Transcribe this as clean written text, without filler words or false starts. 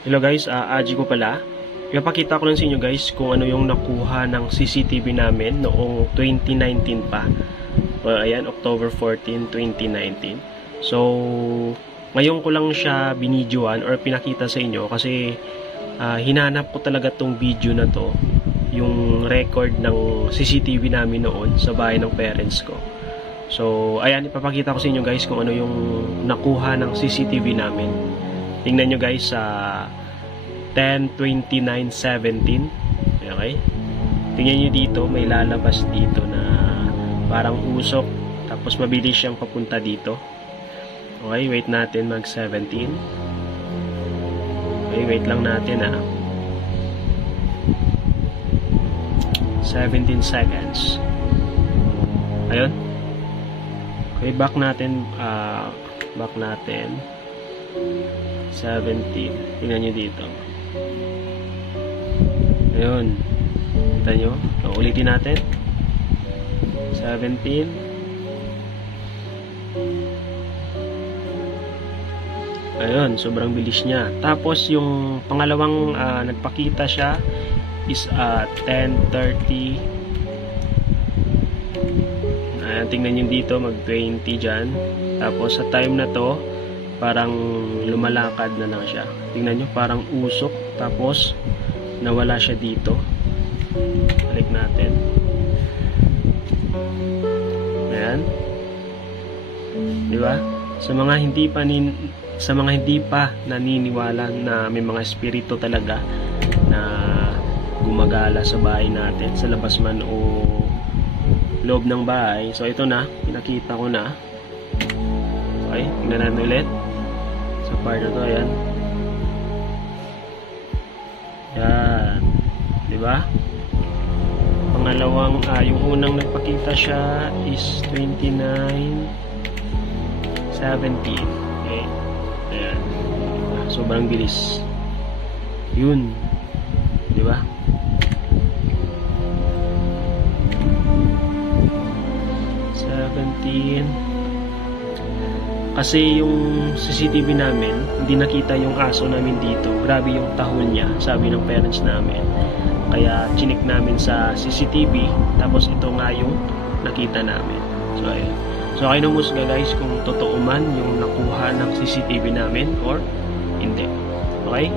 Hello guys, Aji ko pala. Ipapakita ko lang sa inyo guys kung ano yung nakuha ng CCTV namin noong 2019 pa. Ayan, October 14, 2019. So, ngayon ko lang siya binidyoan or pinakita sa inyo kasi hinanap ko talaga tong video na to, yung record ng CCTV namin noon sa bahay ng parents ko. So, ayan, ipapakita ko sa inyo guys kung ano yung nakuha ng CCTV namin. Tingnan nyo guys sa 10:29:17. Okay? Tingnan nyo dito, may lalabas dito na parang usok. Tapos mabilis siyang papunta dito. Okay, wait natin mag 17. Okay, wait lang natin 17 seconds. Ayun. Okay, back natin 17. Tingnan nyo dito. Ayun. Kita nyo? Ulitin natin. 17. Ayun. Sobrang bilis niya. Tapos yung pangalawang nagpakita siya is 10:30. Ayan. Tingnan nyo dito. Mag 20 dyan. Tapos sa time na to, parang lumalakad na lang siya. Tingnan nyo, parang usok. Tapos, nawala siya dito. Balik natin. Ayan. Diba? Sa mga hindi pa naniniwala na may mga espiritu talaga na gumagala sa bahay natin, sa labas man o loob ng bahay. So, ito na. Pinakita ko na. Okay, tingnan natin ulit. Sa part na to, ayan. Yan. Diba? Pangalawang, yung unang nagpakita siya is 29:17. Okay. Ayan. Sobrang bilis. Yun. Diba? Kasi yung CCTV namin, hindi nakita yung aso namin dito. Grabe yung tahol niya, sabi ng parents namin. Kaya chinik namin sa CCTV, tapos ito nga yung nakita namin. So, ayun. So, kayo namusga guys kung totoo man yung nakuha ng CCTV namin or hindi. Okay?